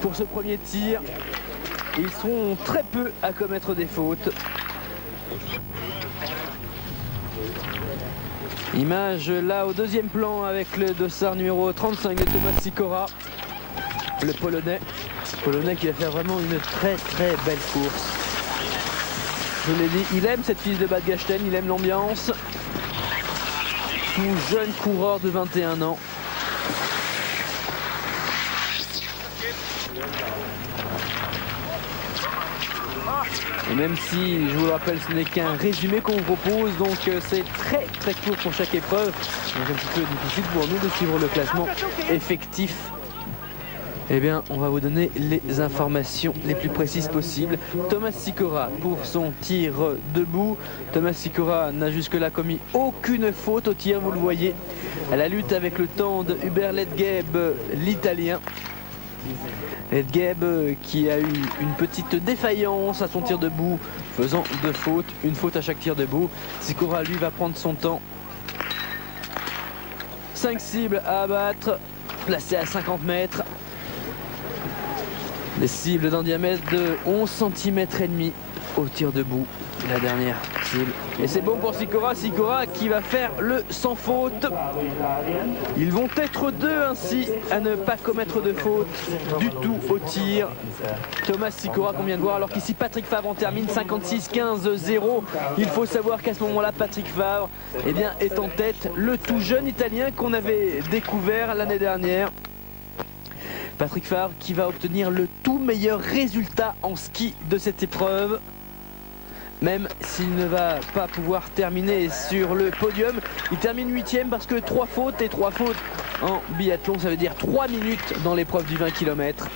pour ce premier tir. Ils seront très peu à commettre des fautes. Image là au deuxième plan avec le dossard numéro 35 de Tomasz Sikora, le Polonais. Polonais qui va faire vraiment une très belle course. Je vous l'ai dit, il aime cette piste de Bad Gastein, il aime l'ambiance. Tout jeune coureur de 21 ans. Et même si, je vous le rappelle, ce n'est qu'un résumé qu'on vous propose, donc c'est très court pour chaque épreuve. Donc un petit peu difficile pour nous de suivre le classement effectif. Eh bien, on va vous donner les informations les plus précises possibles. Tomasz Sikora pour son tir debout. Tomasz Sikora n'a jusque-là commis aucune faute au tir, vous le voyez. À la lutte avec le temps de Hubert Ledgeb, l'Italien. Ledgeb qui a eu une petite défaillance à son tir debout, faisant 2 fautes, une faute à chaque tir debout. Sikora, lui, va prendre son temps. 5 cibles à abattre, placées à 50 mètres. Des cibles d'un diamètre de 11 cm et demi au tir debout, la dernière cible. Et c'est bon pour Sikora, Sikora qui va faire le sans faute. Ils vont être 2 ainsi à ne pas commettre de faute du tout au tir. Tomasz Sikora qu'on vient de voir, alors qu'ici Patrick Favre en termine 56-15-0. Il faut savoir qu'à ce moment-là, Patrick Favre est en tête, le tout jeune Italien qu'on avait découvert l'année dernière. Patrick Favre qui va obtenir le tout meilleur résultat en ski de cette épreuve. Même s'il ne va pas pouvoir terminer sur le podium, il termine 8e parce que 3 fautes et 3 fautes en biathlon, ça veut dire 3 minutes dans l'épreuve du 20 km.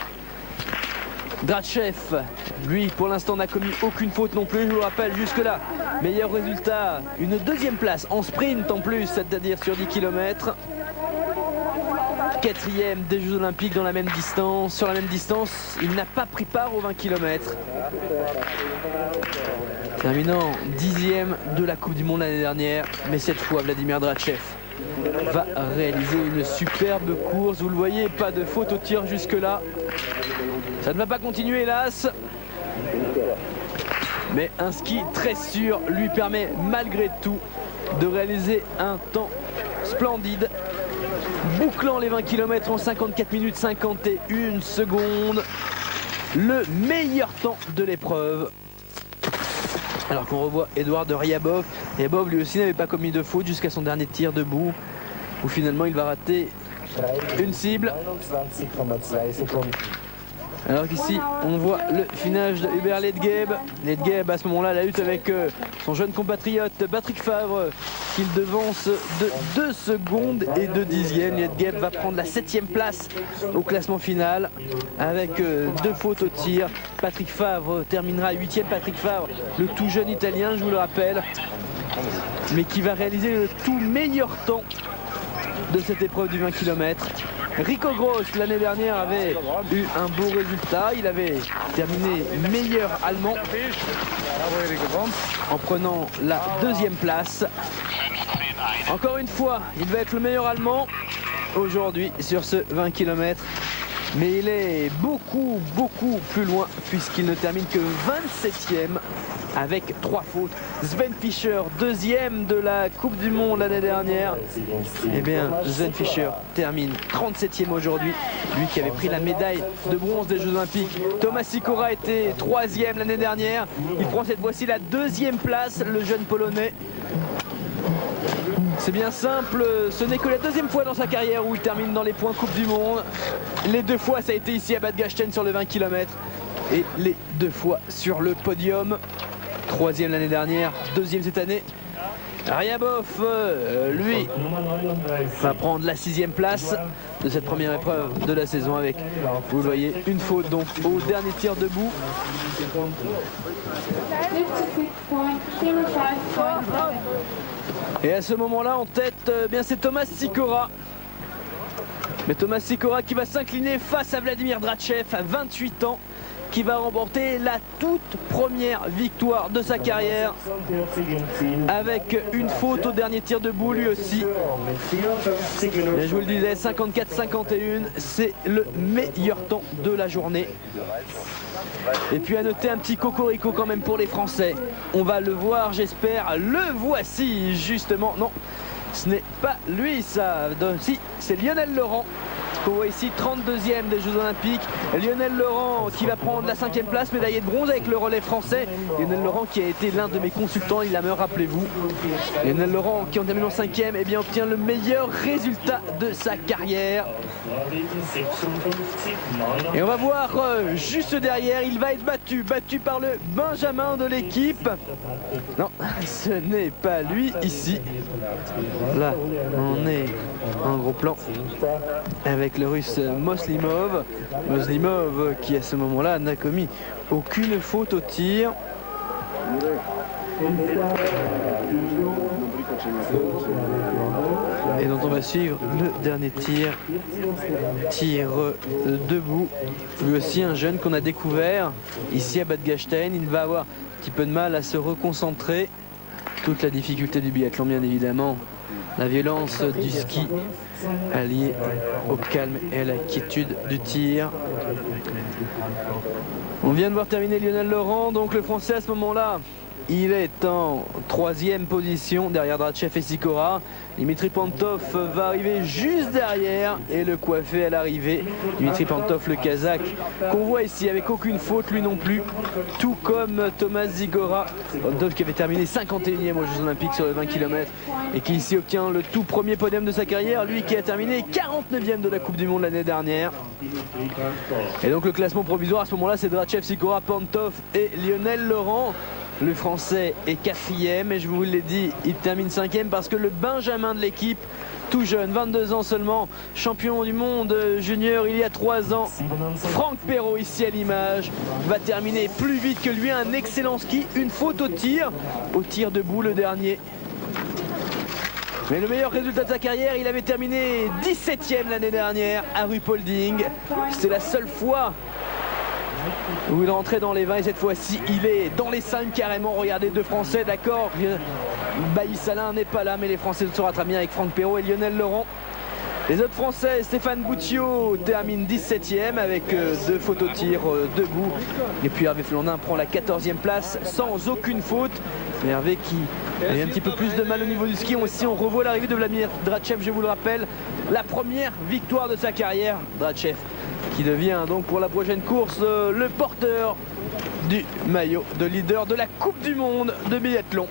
Drachev, lui, pour l'instant n'a commis aucune faute non plus, je vous le rappelle jusque-là. Meilleur résultat, une 2e place en sprint en plus, c'est-à-dire sur 10 km. 4e des Jeux Olympiques dans la même distance. Sur la même distance, il n'a pas pris part aux 20 km. Terminant 10e de la Coupe du Monde l'année dernière. Mais cette fois, Vladimir Drachev va réaliser une superbe course. Vous le voyez, pas de faute au tir jusque-là. Ça ne va pas continuer, hélas. Mais un ski très sûr lui permet malgré tout de réaliser un temps splendide. Bouclant les 20 km en 54 minutes 51 secondes. Le meilleur temps de l'épreuve. Alors qu'on revoit Eduard Ryabov. Ryabov lui aussi n'avait pas commis de faute jusqu'à son dernier tir debout, où finalement il va rater une cible. Alors qu'ici on voit le finage de Hubert Ledgeb. Ledgeb à ce moment-là la lutte avec son jeune compatriote Patrick Favre qu'il devance de 2 secondes et 2 dixièmes. Ledgeb va prendre la 7e place au classement final avec 2 fautes au tir. Patrick Favre terminera 8e. Patrick Favre, le tout jeune Italien, je vous le rappelle, mais qui va réaliser le tout meilleur temps de cette épreuve du 20 km. Rico Gross l'année dernière avait eu un beau résultat, il avait terminé meilleur allemand en prenant la 2e place. Encore une fois, il va être le meilleur allemand aujourd'hui sur ce 20 km. Mais il est beaucoup plus loin puisqu'il ne termine que 27e avec 3 fautes. Sven Fischer, 2e de la Coupe du Monde l'année dernière. Eh bien, Sven Fischer termine 37e aujourd'hui. Lui qui avait pris la médaille de bronze des Jeux Olympiques. Tomasz Sikora était 3e l'année dernière. Il prend cette fois-ci la 2e place, le jeune Polonais. C'est bien simple, ce n'est que la 2e fois dans sa carrière où il termine dans les points Coupe du Monde. Les 2 fois ça a été ici à Bad Gastein sur le 20 km et les 2 fois sur le podium. 3e l'année dernière, 2e cette année. Ryabov, lui, va prendre la 6e place de cette première épreuve de la saison avec, vous le voyez, une faute donc au dernier tir debout. Et à ce moment-là, en tête, bien c'est Tomasz Sikora Mais Thomas Sikora qui va s'incliner face à Vladimir Drachev à 28 ans, qui va remporter la toute première victoire de sa carrière avec une faute au dernier tir debout lui aussi. Et je vous le disais, 54-51, c'est le meilleur temps de la journée. Et puis à noter un petit cocorico quand même pour les Français. On va le voir, j'espère. Le voici justement. Non, ce n'est pas lui ça. Si, c'est Lionel Laurent qu'on voit ici, 32e des Jeux Olympiques. Lionel Laurent qui va prendre la 5e place, médaillé de bronze avec le relais français. Lionel Laurent qui a été l'un de mes consultants, il la me rappelez-vous. Lionel Laurent qui en terminant 5e eh bien, obtient le meilleur résultat de sa carrière. Et on va voir juste derrière, il va être battu par le Benjamin de l'équipe. Non, ce n'est pas lui ici. Là, on est en gros plan avec le russe Moslimov. Moslimov qui à ce moment-là n'a commis aucune faute au tir. Et dont on va suivre le dernier tir debout. Lui aussi un jeune qu'on a découvert ici à Bad Gastein. Il va avoir un petit peu de mal à se reconcentrer. Toute la difficulté du biathlon bien évidemment. La violence du ski alliée au calme et à la quiétude du tir. On vient de voir terminer Lionel Laurent, donc le Français à ce moment-là, il est en 3e position derrière Drachev et Sikora. Dimitri Pantov va arriver juste derrière et le coiffer à l'arrivée. Dimitri Pantov, le Kazakh, qu'on voit ici avec aucune faute, lui non plus. Tout comme Thomas Sikora. Pantov qui avait terminé 51e aux Jeux Olympiques sur le 20 km et qui ici obtient le tout premier podium de sa carrière. Lui qui a terminé 49e de la Coupe du Monde l'année dernière. Et donc le classement provisoire à ce moment-là, c'est Drachev, Sikora, Pantov et Lionel Laurent. Le Français est 4e et je vous l'ai dit, il termine 5e parce que le Benjamin de l'équipe, tout jeune, 22 ans seulement, champion du monde junior il y a 3 ans, Franck Perrault ici à l'image, va terminer plus vite que lui, un excellent ski, une faute au tir debout le dernier. Mais le meilleur résultat de sa carrière, il avait terminé 17e l'année dernière à Ruhpolding. C'était la seule fois où il rentrait dans les 20 et cette fois-ci il est dans les 5 carrément. Regardez, deux Français, d'accord, Bailly Salin n'est pas là mais les Français se rattrapent bien avec Franck Perrault et Lionel Laurent. Les autres Français, Stéphane Boutiot termine 17e avec 2 fautes au tir debout. Et puis Hervé Flandin prend la 14e place sans aucune faute. Mais Hervé qui avait un petit peu plus de mal au niveau du ski. Aussi on revoit l'arrivée de Vladimir Drachev, je vous le rappelle, la première victoire de sa carrière. Drachev qui devient donc pour la prochaine course le porteur du maillot de leader de la Coupe du Monde de biathlon.